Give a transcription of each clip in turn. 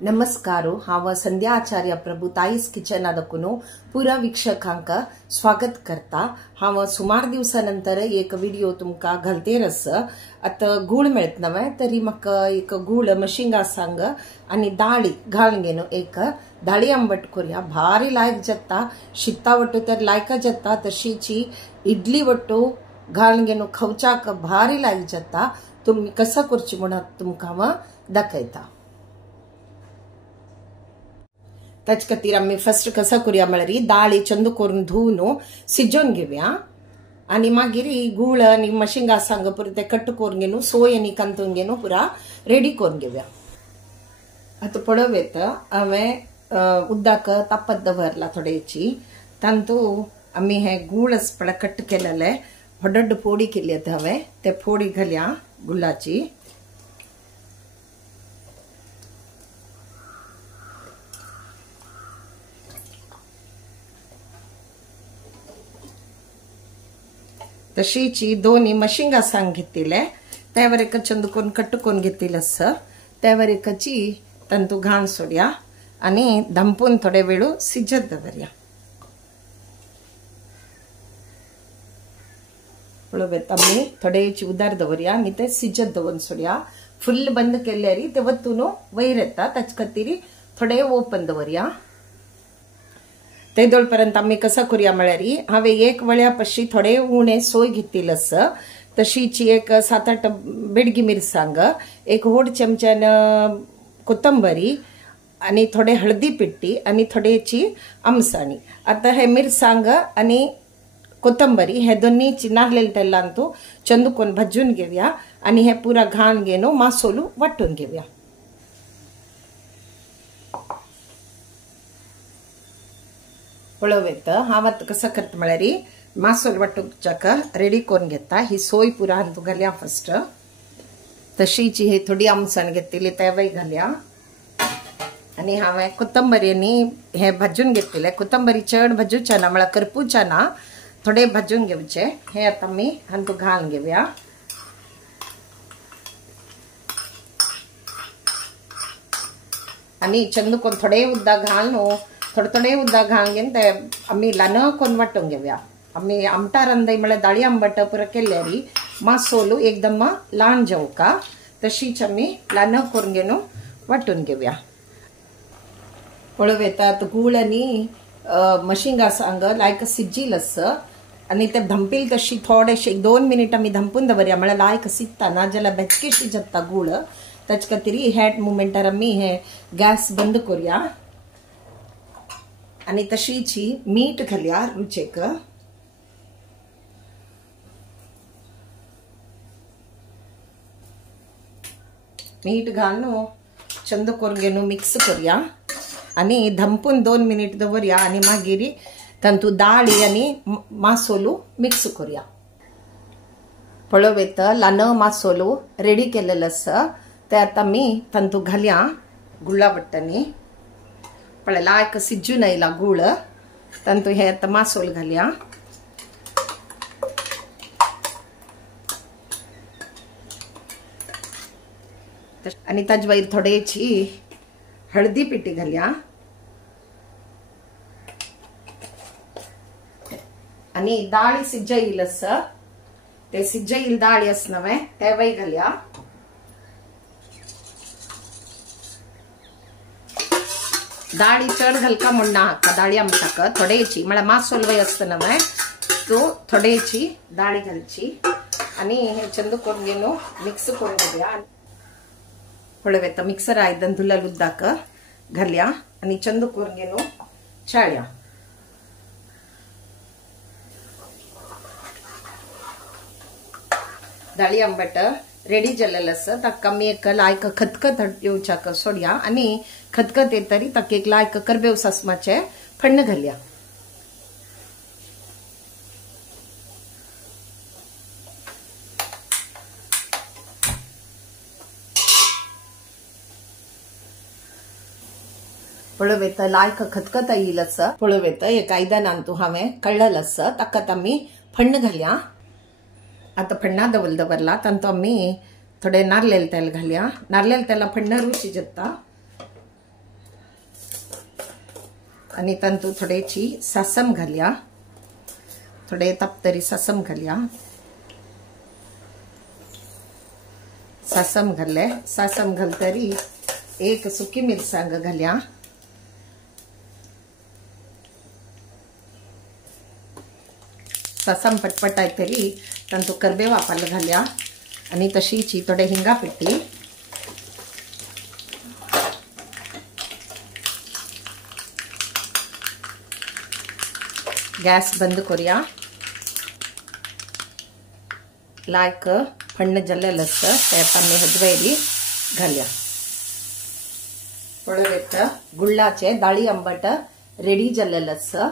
नमस्कार हांव संध्या आचार्य प्रभुताईस किचन आदकुनो पुरा वीक्षकांक स्वागत करता। हांव सुमार दिवसानंतर एक व्हिडिओ तुमका घालतेरस। आता गूळ मेळत नवे तरी म्हाका एक गूळ मशिंगा सांग आणि दाळी घालून घेनो एक दाळी आंबट करूया। भारी लायक जाता, शिता वट्टू तर लायक जाता, तशीची इडली वट्टू घालून घेनो खवचाक भारी लायक जाता। तुम्ही कसा करची म्हणून तुमका हांव दाखयता। ताचे खातीर आमी फर्स्ट कसा करूया म्हळ्यार दाळी चंद करून धुवन शिजोवन घेवया आणि मागीर गूळ आणि मशिंगा सांग पुरो ते कट करून घेवन सोय आणि कांतून घेवन पुरा रेडी करून घेवया। आता पळोवेत हांवें उदक तापत दवरला थोडेची, तांतू आमी हे गूळ पळय कट केलेले व्हड फोडी केली हांवें ते फोडी घालया गुळाची। तशीची दोन्ही मशिंगा सांग घेतले त्यावर एक चंद करून कट करून घेतले त्यावर एकची तंतू घाण सोडया आणि धंपून थोडे वेळ शिजत दवरया। पळोवेत आमी थोडेची उदार दवरया आणि ते शिजत दवरून सोडया। फुल बंद केल्यारी ते वतून वयर येता, ताचे खातीर थोडे ओपन दवरया। ते दोळपर्यंत आम्ही कसा करूया म्हळ्यार हांवें एक वळ्यापाशी थोडे उणे सोय घेतिलस, तशीची एक 7-8 बेडगी मिरसांग, एक व्हड चमच्यान कोथंबरी आणि थोडे हळदी पिट्टी आणि थोडेची आमसाणी। आता हे मिरसांग आणि कोथंबरी हे दोन्हीची नारळेल तेलान तो चंद करून भाजून घेवया आणि हे पुरा घाण घेवन मासोलू वाटून घेवया। पळोवेत हांव आतां कसा करता म्हळ्यार मासोल वाटूच्याक रेडी करून घेता। ही सोय पुरा हातू घालया फर्स्ट, तशीची हे थोडी आमसण घेतली तेवय घालया आणि हांवें कोथंबरीनी हे भाजून घेतले। कोथंबरी चड भाजूच्या ना म्हळ्यार करपूच्या ना, थोडे भाजून घेवचे। हे आता आमी हातू घालून घेवया आणि चंद करून थोडे उदक घालून थोडे उदक घालून घेवन ते आमी ल्हान करून वाटून घेवया। आमी आमटा रांदय म्हळ्यार दाळी आंबट पुरो केल्यारी मासोलू एकदम ल्हान जेवका, तशीच आमी ल्हान करून घेवन वाटून घेवया। पळोवेत आतां गूळ आनी मशिंगा सांग लायक शिजिलस आणि ते धंपील तशी थोडेशे 2 मिनिट आमी धंपून दवरया म्हळ्यार लायक शिजता ना जाल्यार बेचके शिजता गूळ। ताचे खातीर हे मुमेंटार आमी हे गॅस बंद करूया आणि तशीची मीठ घालया रुचेक। मीठ घालून चंद करून घेवन मिक्स करूया आणि धंपून 2 मिनिट दवरया आणि मागीर तंतू दाळी आणि मासोलू मिक्स करूया। पळोवेत ल्हान मासोलू रेडी केलेलो आसा ते आता मी तंतू घालया गुळा वट्टनी। पळय लायक शिजून येयला गूळ, तंतू हे आता मासोल घालया आणि ताजे वयर थोडेची हळदी पिट्टी घालया आणि दाळी शिजयिल आसा ते शिजयिल दाळी आसा नवे तेवय घालया। दाळी चड घालका म्हणना दाळी आमटाक थोडेची म्हळ्यार मासोल वय आसता नवे तो थोडेची दाळी घालची आणि हे चंद करून घेवन मिक्स करून घेवया। पळोवेत मिक्सर आयदन धुलेले उदक घालया आणि चंद करून घेवन चाळया। दाळी आंबट रेडी जालेलो आसा, ताका आमी एक लायक खतखत येवच्याक सोडया आणि खतखत येतरी ताका एक लायक करबेव सासमाचे फण्ण घालया। पळोवेत लायक खतखत येयिल आसा। पळोवेत एक आयदनान तू हांवें कळलेलो आसा ताका आमी फण्ण घालया। आता फण्णा दवरला तांतू आमी थोडे नारळेल तेल घालया। नारळेल तेला फण्ण रुची जाता आणि तांतू थोडेची सासम घालया, थोडे तापतरी सासम घालया। सासम घाले, सासम घालतरी एक सुकी मिरसांग घालया। सासम पटपटाय तरी तांतू करबेवापाला घालया आणि तशीची थोडे हिंगा पिट्टी। गॅस बंद करूया। लायक फण्ण जल्लेलं असतं ते आता मी हजवेरी घालया। पळवेत गुळाचे डाळी आंबट रेडी जल्लेलं असतं।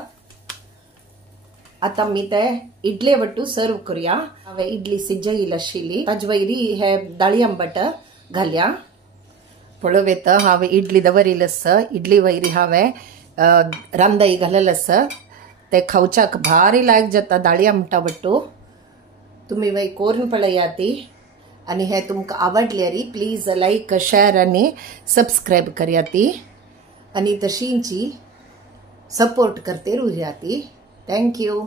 आता मी ते इडली वट्टू सर्व करूया। हांवें इडली सिजयिल्ली आशिल्ली ताजे वयरी हे डाळी आंबट घालया। पळवेत हांवें इडली दवरिल्ली आसा, इडली वयरी हांवें रांदई घालेलें आसा। ते खावच्याक भारी लायक जाता डाळी आमटा वट्टू। तुम्ही वय करून पळयाती आणि हे तुमकां आवडल्यारी प्लीज लाईक शेअर आणि सबस्क्राईब करयाती आणि तशींची सपोर्ट करते रुयाती। Thank you.